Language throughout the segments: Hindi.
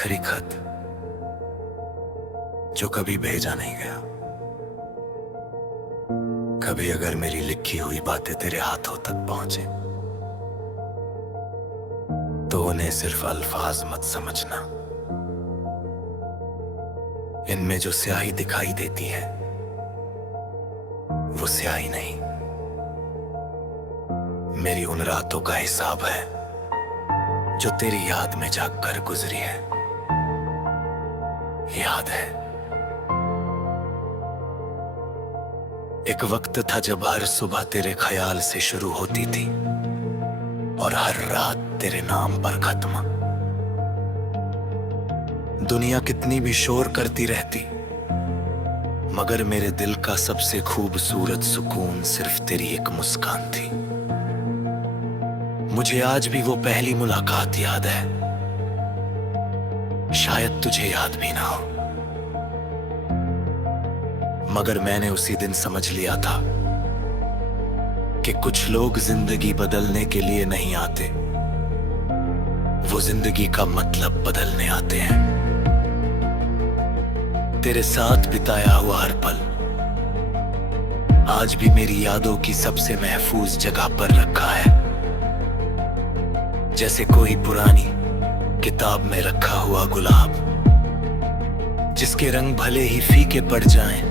आखिरी खत जो कभी भेजा नहीं गया। कभी अगर मेरी लिखी हुई बातें तेरे हाथों तक पहुंचे तो उन्हें सिर्फ अल्फाज मत समझना। इनमें जो स्याही दिखाई देती है वो स्याही नहीं, मेरी उन रातों का हिसाब है जो तेरी याद में जागकर गुजरी है। याद है एक वक्त था जब हर सुबह तेरे ख्याल से शुरू होती थी और हर रात तेरे नाम पर खत्म। दुनिया कितनी भी शोर करती रहती मगर मेरे दिल का सबसे खूबसूरत सुकून सिर्फ तेरी एक मुस्कान थी। मुझे आज भी वो पहली मुलाकात याद है, शायद तुझे याद भी ना हो, मगर मैंने उसी दिन समझ लिया था कि कुछ लोग जिंदगी बदलने के लिए नहीं आते, वो जिंदगी का मतलब बदलने आते हैं। तेरे साथ बिताया हुआ हर पल आज भी मेरी यादों की सबसे महफूज जगह पर रखा है, जैसे कोई पुरानी किताब में रखा हुआ गुलाब जिसके रंग भले ही फीके पड़ जाएं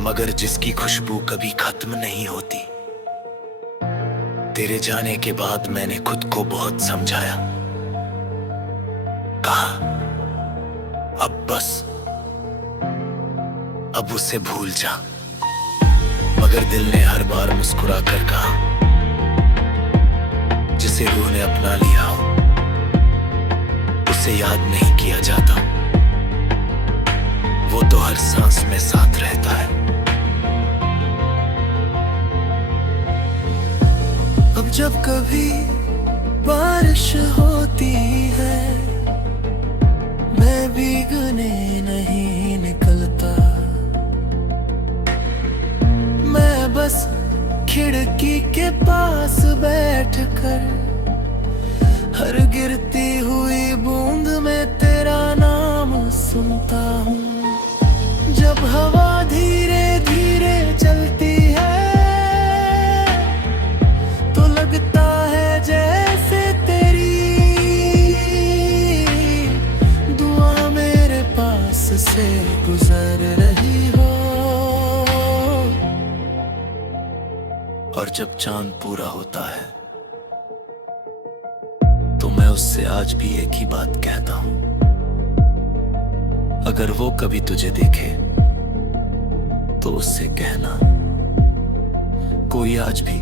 मगर जिसकी खुशबू कभी खत्म नहीं होती। तेरे जाने के बाद मैंने खुद को बहुत समझाया, कहा अब बस, अब उसे भूल जा, मगर दिल ने हर बार मुस्कुरा कर कहा जिसे रूह ने अपना लिया हो उसे याद नहीं किया जाता, वो तो हर सांस में साथ रहता है। अब जब कभी बारिश होती है मैं भीगने नहीं निकलता, मैं बस खिड़की के पास बैठकर हर गिरती हुई बूंद में तेरा नाम सुनता हूँ। जब हवा धीरे धीरे चलती है तो लगता है जैसे तेरी दुआ मेरे पास से गुजर रही हो। और जब चांद पूरा होता है तो मैं उससे आज भी एक ही बात कहता हूं, अगर वो कभी तुझे देखे तो उससे कहना कोई आज भी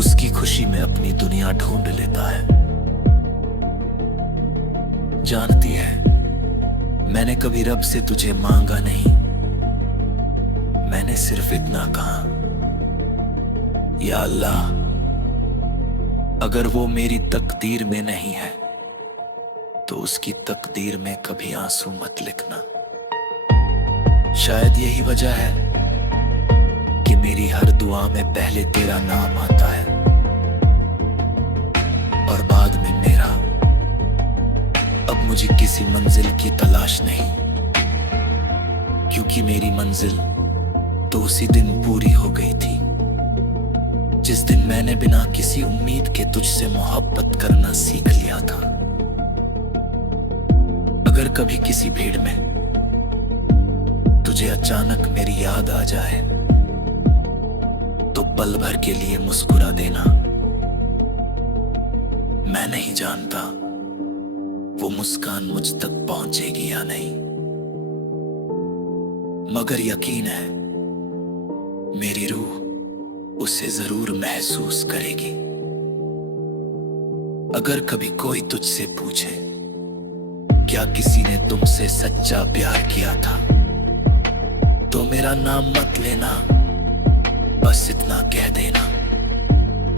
उसकी खुशी में अपनी दुनिया ढूंढ लेता है। जानती है मैंने कभी रब से तुझे मांगा नहीं, मैंने सिर्फ इतना कहा, या अल्लाह अगर वो मेरी तकदीर में नहीं है तो उसकी तकदीर में कभी आंसू मत लिखना। शायद यही वजह है कि मेरी हर दुआ में पहले तेरा नाम आता है और बाद में मेरा। अब मुझे किसी मंजिल की तलाश नहीं, क्योंकि मेरी मंजिल तो उसी दिन पूरी हो गई थी जिस दिन मैंने बिना किसी उम्मीद के तुझसे मोहब्बत करना सीख लिया था। अगर कभी किसी भीड़ में तुझे अचानक मेरी याद आ जाए तो पल भर के लिए मुस्कुरा देना। मैं नहीं जानता वो मुस्कान मुझ तक पहुंचेगी या नहीं, मगर यकीन है मेरी रूह उसे जरूर महसूस करेगी। अगर कभी कोई तुझसे पूछे क्या किसी ने तुमसे सच्चा प्यार किया था तो मेरा नाम मत लेना, बस इतना कह देना,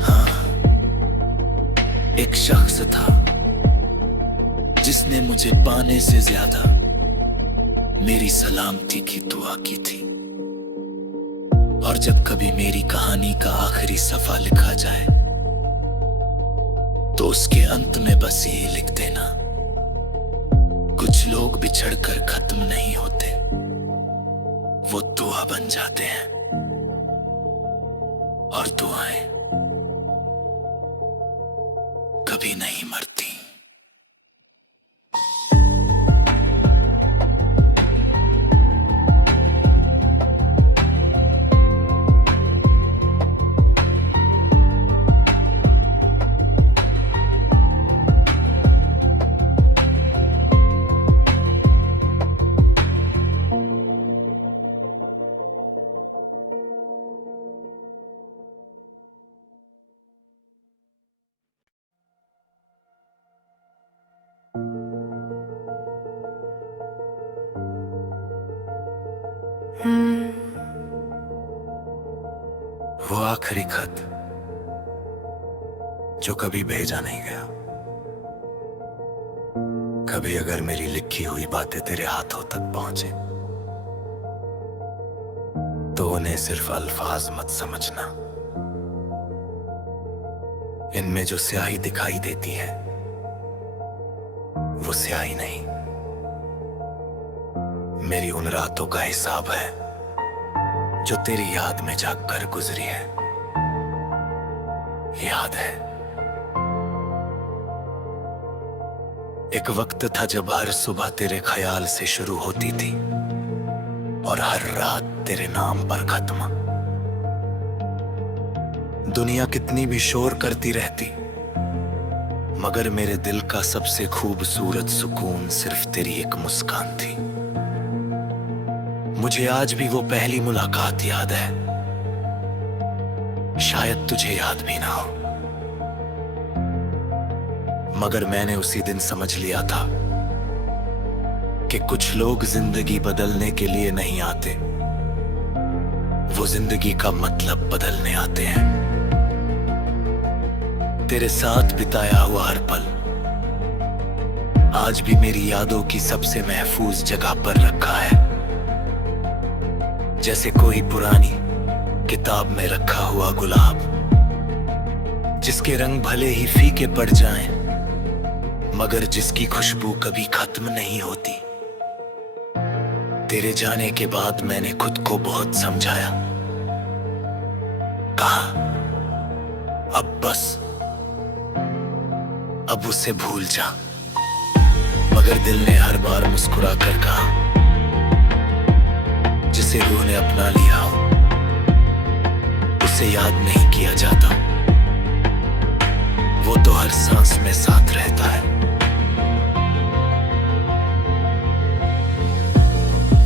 हाँ एक शख्स था जिसने मुझे पाने से ज्यादा मेरी सलामती की दुआ की थी। और जब कभी मेरी कहानी का आखिरी सफा लिखा जाए तो उसके अंत में बस ये लिख देना, कुछ लोग बिछड़कर खत्म नहीं होते, वो दुआ बन जाते हैं, और दुआएं कभी नहीं मरती। वो आखिरी खत जो कभी भेजा नहीं गया। कभी अगर मेरी लिखी हुई बातें तेरे हाथों तक पहुंचे तो उन्हें सिर्फ अल्फाज मत समझना। इनमें जो स्याही दिखाई देती है वो स्याही नहीं, मेरी उन रातों का हिसाब है जो तेरी याद में जागकर गुजरी है। याद है एक वक्त था जब हर सुबह तेरे ख्याल से शुरू होती थी और हर रात तेरे नाम पर खत्म। दुनिया कितनी भी शोर करती रहती, मगर मेरे दिल का सबसे खूबसूरत सुकून सिर्फ तेरी एक मुस्कान थी। मुझे आज भी वो पहली मुलाकात याद है, शायद तुझे याद भी ना हो, मगर मैंने उसी दिन समझ लिया था कि कुछ लोग जिंदगी बदलने के लिए नहीं आते, वो जिंदगी का मतलब बदलने आते हैं। तेरे साथ बिताया हुआ हर पल आज भी मेरी यादों की सबसे महफूज जगह पर रखा है, जैसे कोई पुरानी किताब में रखा हुआ गुलाब, जिसके रंग भले ही फीके पड़ जाएं, मगर जिसकी खुशबू कभी खत्म नहीं होती। तेरे जाने के बाद मैंने खुद को बहुत समझाया, कहा अब बस, अब उसे भूल जा, मगर दिल ने हर बार मुस्कुरा कर कहा जिसे रूह ने अपना लिया हो उसे याद नहीं किया जाता, वो तो हर सांस में साथ रहता है।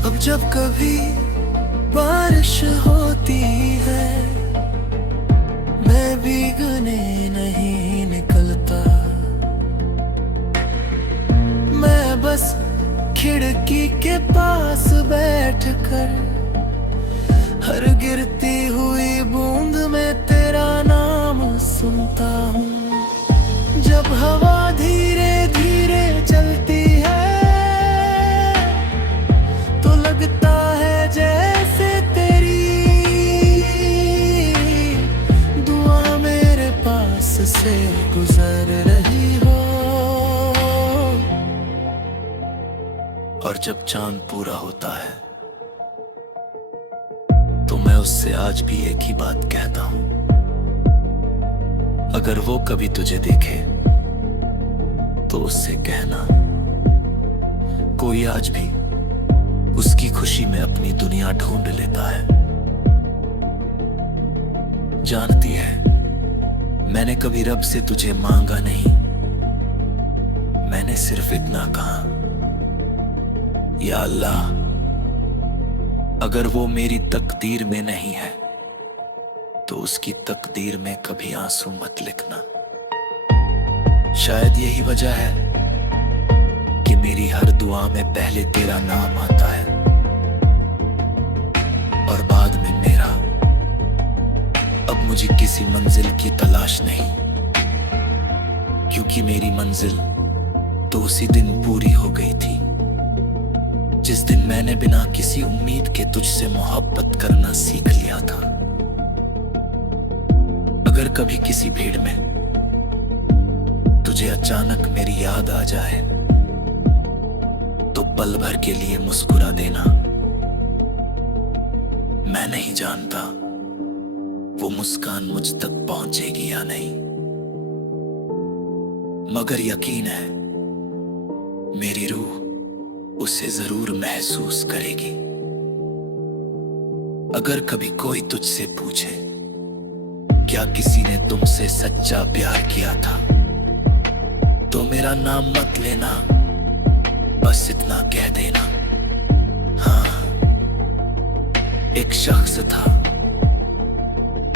अब जब कभी बारिश होती है मैं भीगने नहीं निकलता, मैं बस खिड़की के पास बैठकर हर गिरती हुई बूंद में तेरा नाम सुनता हूँ। जब हवा धीरे धीरे चलती है तो लगता है जैसे तेरी दुआ मेरे पास से गुजर रही हो। और जब चांद पूरा होता है तो मैं उससे आज भी एक ही बात कहता हूं, अगर वो कभी तुझे देखे तो उससे कहना कोई आज भी उसकी खुशी में अपनी दुनिया ढूंढ लेता है। जानती है मैंने कभी रब से तुझे मांगा नहीं, मैंने सिर्फ इतना कहा, या अल्लाह अगर वो मेरी तकदीर में नहीं है तो उसकी तकदीर में कभी आंसू मत लिखना। शायद यही वजह है कि मेरी हर दुआ में पहले तेरा नाम आता है और बाद में मेरा। अब मुझे किसी मंजिल की तलाश नहीं, क्योंकि मेरी मंजिल तो उसी दिन पूरी हो गई थी जिस दिन मैंने बिना किसी उम्मीद के तुझसे मोहब्बत करना सीख लिया था। अगर कभी किसी भीड़ में तुझे अचानक मेरी याद आ जाए पल भर के लिए मुस्कुरा देना। मैं नहीं जानता वो मुस्कान मुझ तक पहुंचेगी या नहीं, मगर यकीन है मेरी रूह उसे जरूर महसूस करेगी। अगर कभी कोई तुझसे पूछे क्या किसी ने तुमसे सच्चा प्यार किया था, तो मेरा नाम मत लेना, बस इतना कह देना, हाँ एक शख्स था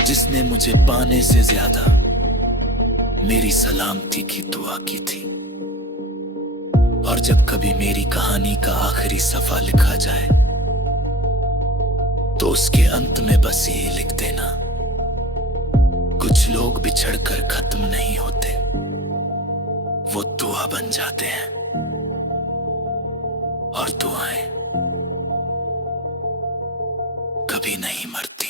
जिसने मुझे पाने से ज्यादा मेरी सलामती की दुआ की थी। और जब कभी मेरी कहानी का आखिरी सफा लिखा जाए तो उसके अंत में बस ये लिख देना, कुछ लोग बिछड़कर खत्म नहीं होते, वो दुआ बन जाते हैं। और दुआएं कभी नहीं मरती।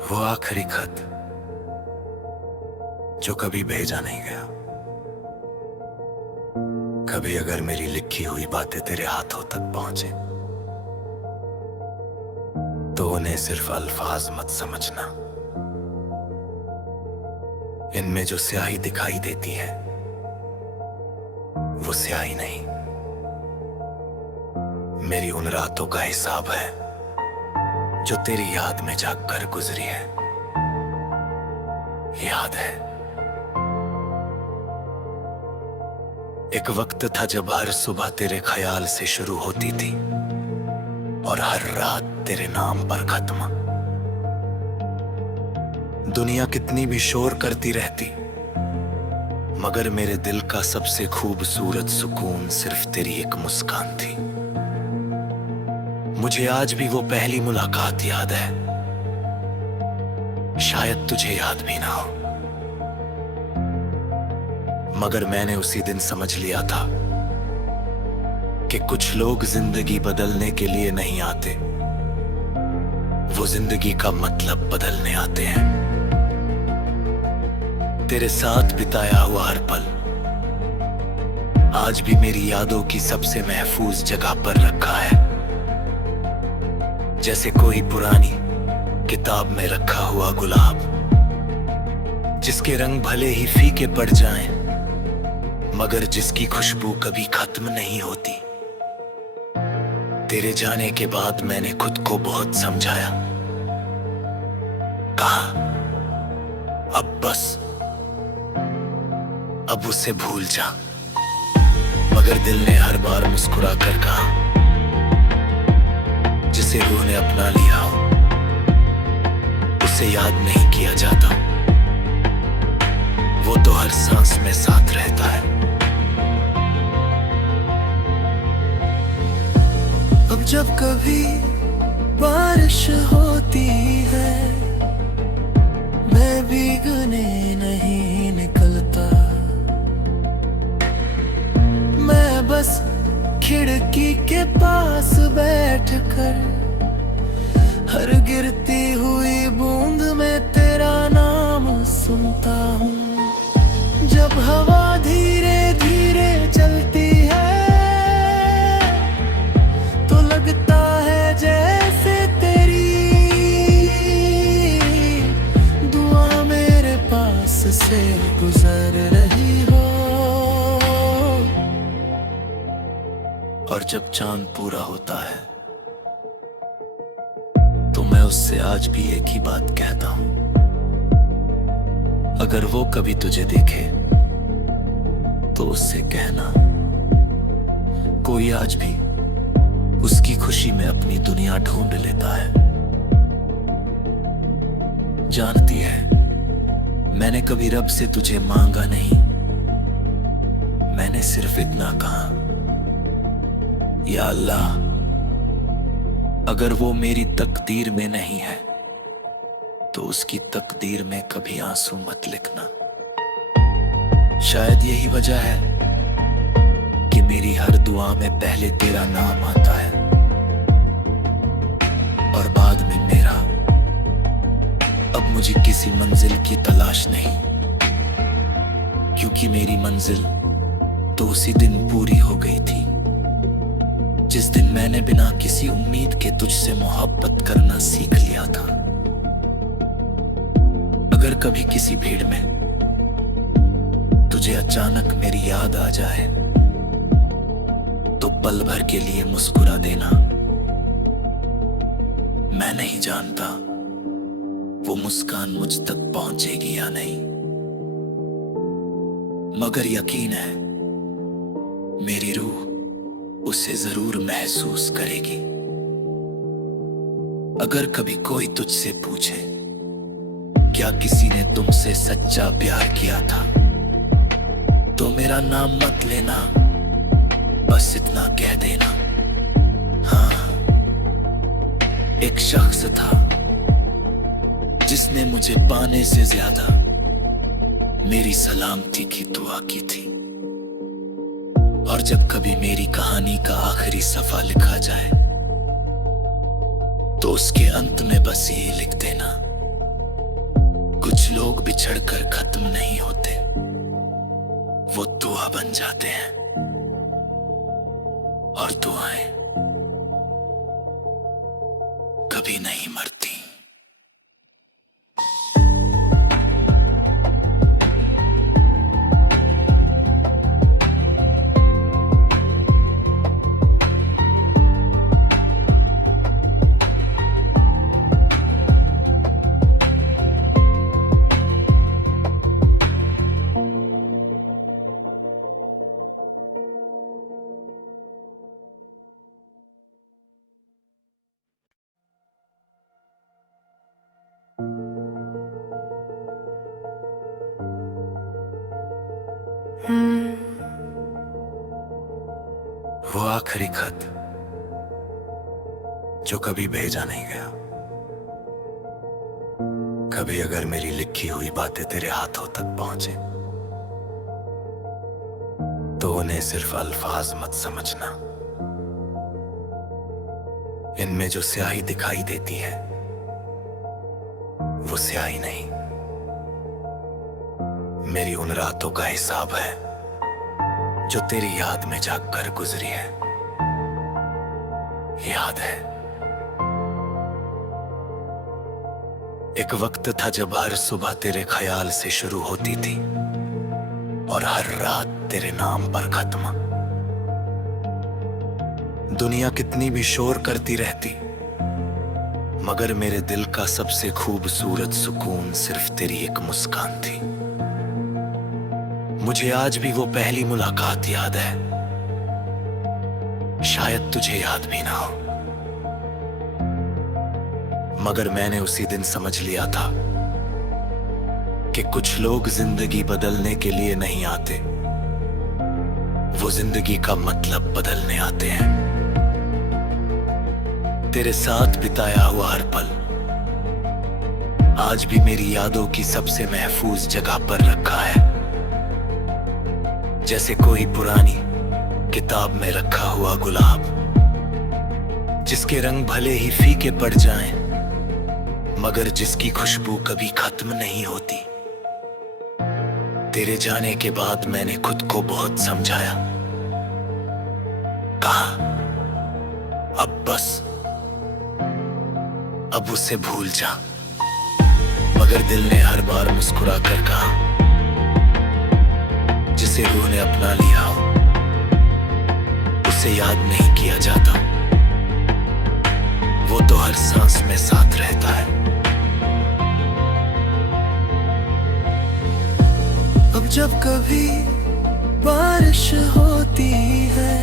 वो आखिरी खत जो कभी भेजा नहीं गया। कभी अगर मेरी लिखी हुई बातें तेरे हाथों तक पहुंचे तो उन्हें सिर्फ अल्फाज मत समझना। इनमें जो स्याही दिखाई देती है वो स्याही नहीं, मेरी उन रातों का हिसाब है जो तेरी याद में जागकर गुजरी है। याद है एक वक्त था जब हर सुबह तेरे ख्याल से शुरू होती थी और हर रात तेरे नाम पर खत्म। दुनिया कितनी भी शोर करती रहती, मगर मेरे दिल का सबसे खूबसूरत सुकून सिर्फ तेरी एक मुस्कान थी। मुझे आज भी वो पहली मुलाकात याद है, शायद तुझे याद भी ना हो, मगर मैंने उसी दिन समझ लिया था कि कुछ लोग जिंदगी बदलने के लिए नहीं आते, वो जिंदगी का मतलब बदलने आते हैं। तेरे साथ बिताया हुआ हर पल आज भी मेरी यादों की सबसे महफूज जगह पर रखा है, जैसे कोई पुरानी किताब में रखा हुआ गुलाब, जिसके रंग भले ही फीके पड़ जाएं, मगर जिसकी खुशबू कभी खत्म नहीं होती। तेरे जाने के बाद मैंने खुद को बहुत समझाया, कहा अब बस, अब उसे भूल जा, मगर दिल ने हर बार मुस्कुरा कर कहा जिसे रूह ने अपना लिया हो उसे याद नहीं किया जाता, वो तो हर सांस में साथ रहता है। अब जब कभी बारिश होती है मैं भीगने नहीं निकलता, मैं बस खिड़की के पास बैठकर हर गिरती हुई बूंद में तेरा नाम सुनता हूँ। जब हवा धीरे धीरे चलती है तो लगता है जैसे तेरी दुआ मेरे पास से गुजर रही हो। और जब चांद पूरा होता है तो मैं उससे आज भी एक ही बात कहता हूं, अगर वो कभी तुझे देखे तो उससे कहना कोई आज भी उसकी खुशी में अपनी दुनिया ढूंढ लेता है। जानती है, मैंने कभी रब से तुझे मांगा नहीं, मैंने सिर्फ इतना कहा, या अल्लाह, अगर वो मेरी तकदीर में नहीं है तो उसकी तकदीर में कभी आंसू मत लिखना। शायद यही वजह है कि मेरी हर दुआ में पहले तेरा नाम आता है और बाद में मेरा। अब मुझे किसी मंजिल की तलाश नहीं, क्योंकि मेरी मंजिल तो उसी दिन पूरी हो गई थी जिस दिन मैंने बिना किसी उम्मीद के तुझसे मोहब्बत करना सीख लिया था। अगर कभी किसी भीड़ में तुझे अचानक मेरी याद आ जाए तो पल भर के लिए मुस्कुरा देना। मैं नहीं जानता वो मुस्कान मुझ तक पहुंचेगी या नहीं, मगर यकीन है मेरी रूह उसे जरूर महसूस करेगी। अगर कभी कोई तुझसे पूछे क्या किसी ने तुमसे सच्चा प्यार किया था, तो मेरा नाम मत लेना, बस इतना कह देना, हाँ, एक शख्स था जिसने मुझे पाने से ज्यादा मेरी सलामती की दुआ की थी। और जब कभी मेरी कहानी का आखिरी सफा लिखा जाए तो उसके अंत में बस ये लिख देना, कुछ लोग बिछड़कर खत्म नहीं होते, वो दुआ बन जाते हैं, और दुआएं कभी नहीं मरती। वो आखिरी खत जो कभी भेजा नहीं गया। कभी अगर मेरी लिखी हुई बातें तेरे हाथों तक पहुंचे तो उन्हें सिर्फ अल्फाज मत समझना। इनमें जो स्याही दिखाई देती है वो स्याही नहीं, मेरी उन रातों का हिसाब है जो तेरी याद में जागकर गुजरी है। याद है एक वक्त था जब हर सुबह तेरे ख्याल से शुरू होती थी और हर रात तेरे नाम पर खत्म। दुनिया कितनी भी शोर करती रहती, मगर मेरे दिल का सबसे खूबसूरत सुकून सिर्फ तेरी एक मुस्कान थी। मुझे आज भी वो पहली मुलाकात याद है, शायद तुझे याद भी ना हो, मगर मैंने उसी दिन समझ लिया था कि कुछ लोग जिंदगी बदलने के लिए नहीं आते, वो जिंदगी का मतलब बदलने आते हैं। तेरे साथ बिताया हुआ हर पल आज भी मेरी यादों की सबसे महफूज जगह पर रखा है, जैसे कोई पुरानी किताब में रखा हुआ गुलाब, जिसके रंग भले ही फीके पड़ जाएं, मगर जिसकी खुशबू कभी खत्म नहीं होती। तेरे जाने के बाद मैंने खुद को बहुत समझाया, कहा अब बस, अब उसे भूल जा, मगर दिल ने हर बार मुस्कुरा कर कहा जिसे रूह ने अपना लिया हो उसे याद नहीं किया जाता, वो तो हर सांस में साथ रहता है। अब जब कभी बारिश होती है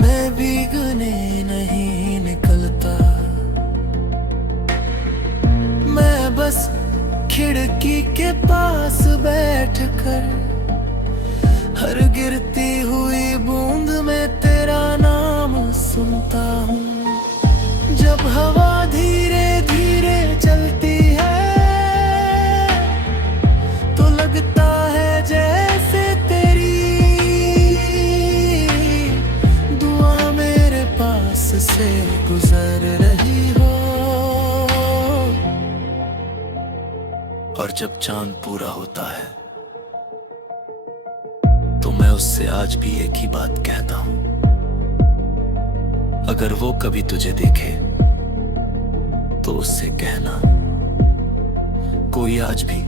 मैं भीगने नहीं निकलता, मैं खिड़की के पास बैठकर हर गिरती हुई बूंद में तेरा नाम सुनता हूँ। जब हवा धीरे धीरे चलती है तो लगता है जैसे तेरी दुआ मेरे पास से गुजर रही हो। और जब चांद पूरा होता है तो मैं उससे आज भी एक ही बात कहता हूं, अगर वो कभी तुझे देखे तो उससे कहना कोई आज भी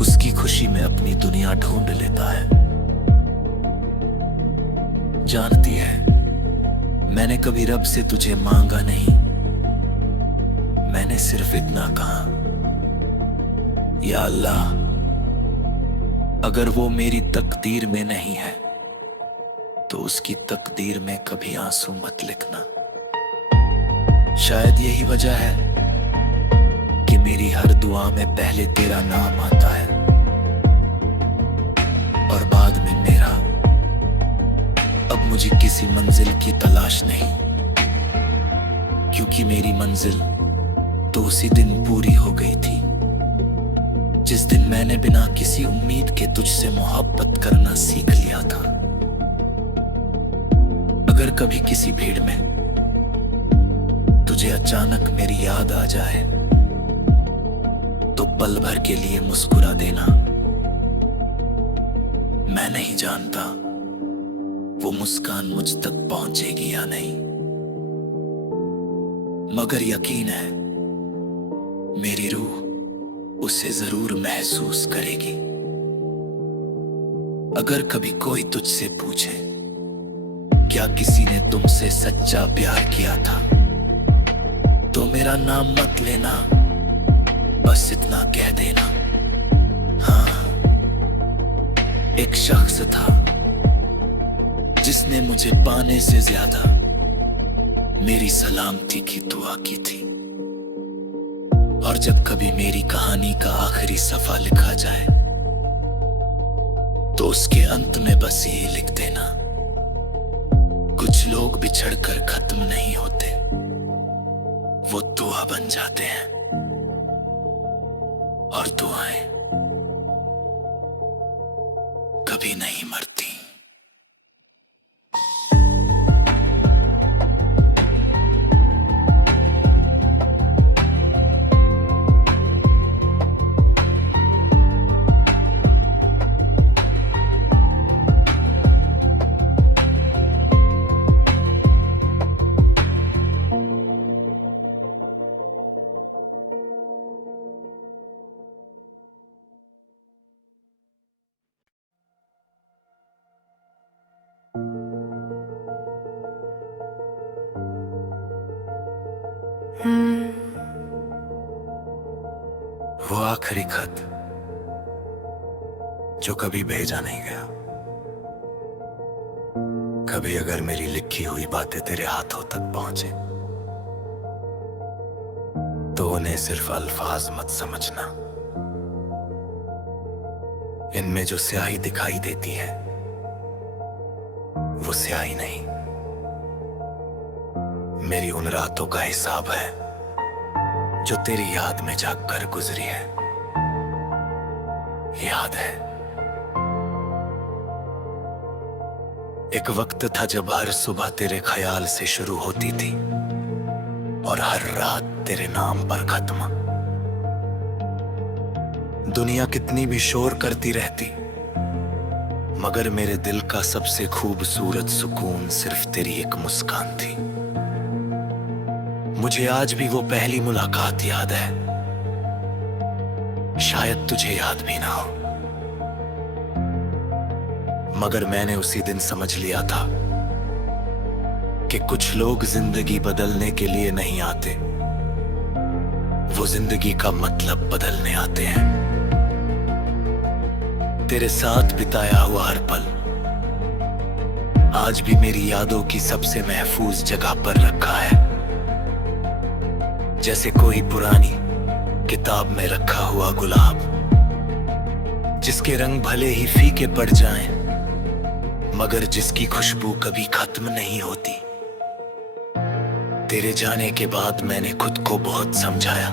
उसकी खुशी में अपनी दुनिया ढूंढ लेता है। जानती है मैंने कभी रब से तुझे मांगा नहीं, मैंने सिर्फ इतना कहा, या अल्लाह अगर वो मेरी तकदीर में नहीं है तो उसकी तकदीर में कभी आंसू मत लिखना। शायद यही वजह है कि मेरी हर दुआ में पहले तेरा नाम आता है और बाद में मेरा। अब मुझे किसी मंजिल की तलाश नहीं, क्योंकि मेरी मंजिल तो उसी दिन पूरी हो गई थी जिस दिन मैंने बिना किसी उम्मीद के तुझसे मोहब्बत करना सीख लिया था। अगर कभी किसी भीड़ में तुझे अचानक मेरी याद आ जाए तो पल भर के लिए मुस्कुरा देना। मैं नहीं जानता वो मुस्कान मुझ तक पहुंचेगी या नहीं, मगर यकीन है मेरी रूह उसे जरूर महसूस करेगी। अगर कभी कोई तुझसे पूछे क्या किसी ने तुमसे सच्चा प्यार किया था तो मेरा नाम मत लेना, बस इतना कह देना, हाँ एक शख्स था जिसने मुझे पाने से ज्यादा मेरी सलामती की दुआ की थी। और जब कभी मेरी कहानी का आखिरी सफा लिखा जाए तो उसके अंत में बस ये लिख देना, कुछ लोग बिछड़कर खत्म नहीं होते, वो दुआ बन जाते हैं और दुआएं कभी नहीं मरती। वो आखिरी खत जो कभी भेजा नहीं गया। कभी अगर मेरी लिखी हुई बातें तेरे हाथों तक पहुंचे तो उन्हें सिर्फ अल्फाज मत समझना। इनमें जो स्याही दिखाई देती है वो स्याही नहीं, मेरी उन रातों का हिसाब है जो तेरी याद में जागकर गुजरी है। याद है एक वक्त था जब हर सुबह तेरे ख्याल से शुरू होती थी और हर रात तेरे नाम पर खत्म। दुनिया कितनी भी शोर करती रहती मगर मेरे दिल का सबसे खूबसूरत सुकून सिर्फ तेरी एक मुस्कान थी। मुझे आज भी वो पहली मुलाकात याद है, शायद तुझे याद भी ना हो, मगर मैंने उसी दिन समझ लिया था कि कुछ लोग जिंदगी बदलने के लिए नहीं आते, वो जिंदगी का मतलब बदलने आते हैं। तेरे साथ बिताया हुआ हर पल आज भी मेरी यादों की सबसे महफूज जगह पर रखा है, जैसे कोई पुरानी किताब में रखा हुआ गुलाब, जिसके रंग भले ही फीके पड़ जाएं, मगर जिसकी खुशबू कभी खत्म नहीं होती। तेरे जाने के बाद मैंने खुद को बहुत समझाया,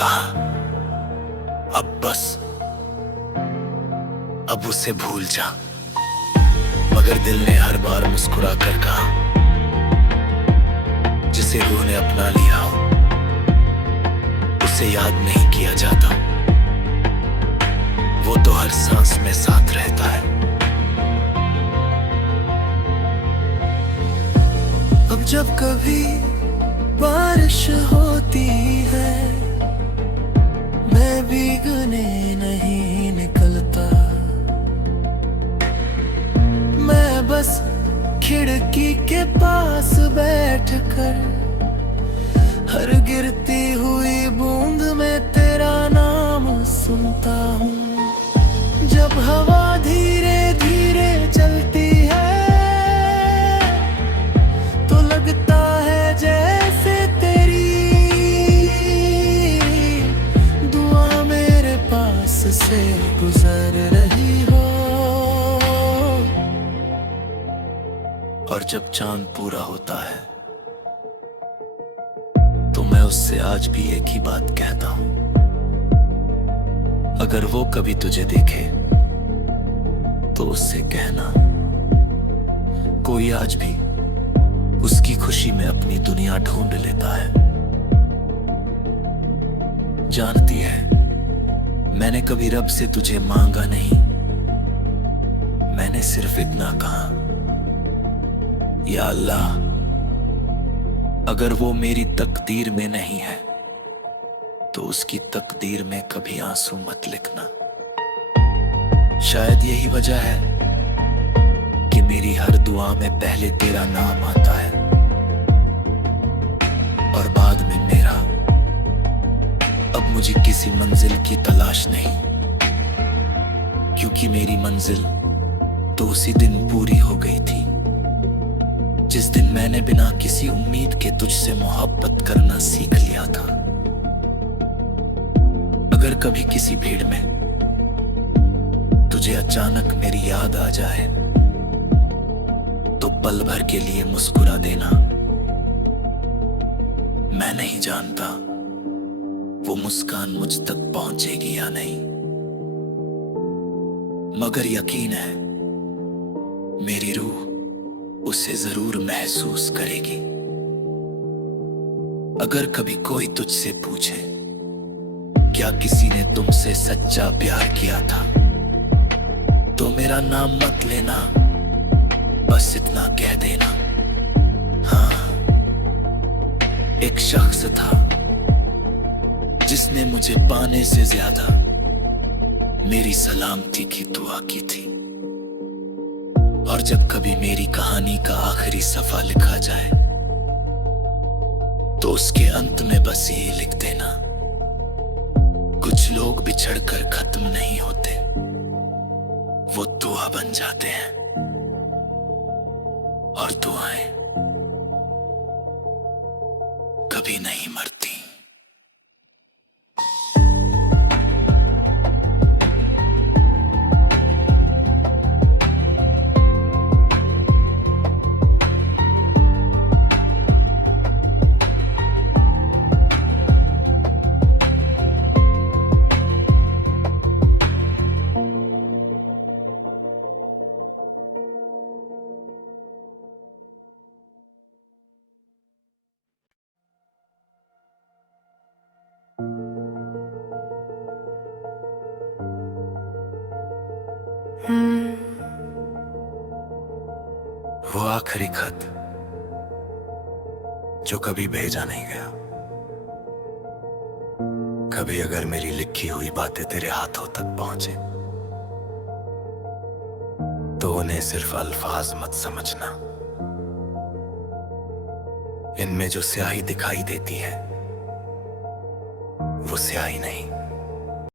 कहा अब बस, अब उसे भूल जा, मगर दिल ने हर बार मुस्कुरा कर कहा, जिसे रूह ने अपना लिया हो उसे याद नहीं किया जाता, वो तो हर सांस में साथ रहता है। अब जब कभी बारिश होती है, मैं भीगने नहीं निकलता, मैं बस खिड़की के पास बैठकर हर गिरती हुई बूंद में तेरा नाम सुनता हूँ। जब हवा धीरे धीरे चलती है तो लगता है जैसे तेरी दुआ मेरे पास से गुजर रही हो। और जब चांद पूरा होता है तो मैं उससे आज भी एक ही बात कहता हूं, अगर वो कभी तुझे देखे तो उससे कहना, कोई आज भी उसकी खुशी में अपनी दुनिया ढूंढ लेता है। जानती है, मैंने कभी रब से तुझे मांगा नहीं, मैंने सिर्फ इतना कहा, या अल्लाह, अगर वो मेरी तकदीर में नहीं है तो उसकी तकदीर में कभी आंसू मत लिखना। शायद यही वजह है कि मेरी हर दुआ में पहले तेरा नाम आता है और बाद में मेरा। अब मुझे किसी मंजिल की तलाश नहीं, क्योंकि मेरी मंजिल तो उसी दिन पूरी हो गई थी जिस दिन मैंने बिना किसी उम्मीद के तुझसे मोहब्बत करना सीख लिया था। अगर कभी किसी भीड़ में तुझे अचानक मेरी याद आ जाए तो पल भर के लिए मुस्कुरा देना। मैं नहीं जानता वो मुस्कान मुझ तक पहुंचेगी या नहीं, मगर यकीन है मेरी रूह उसे जरूर महसूस करेगी। अगर कभी कोई तुझसे पूछे क्या किसी ने तुमसे सच्चा प्यार किया था, तो मेरा नाम मत लेना, बस इतना कह देना, हाँ, एक शख्स था जिसने मुझे पाने से ज्यादा मेरी सलामती की दुआ की थी। और जब कभी मेरी कहानी का आखिरी सफा लिखा जाए तो उसके अंत में बस ये लिख देना, कुछ लोग बिछड़कर खत्म नहीं होते, वो दुआ बन जाते हैं, और दुआएं कभी नहीं मरती। वो आखिरी खत जो कभी भेजा नहीं गया। कभी अगर मेरी लिखी हुई बातें तेरे हाथों तक पहुंचे तो उन्हें सिर्फ अल्फाज मत समझना, इनमें जो स्याही दिखाई देती है वो स्याही नहीं,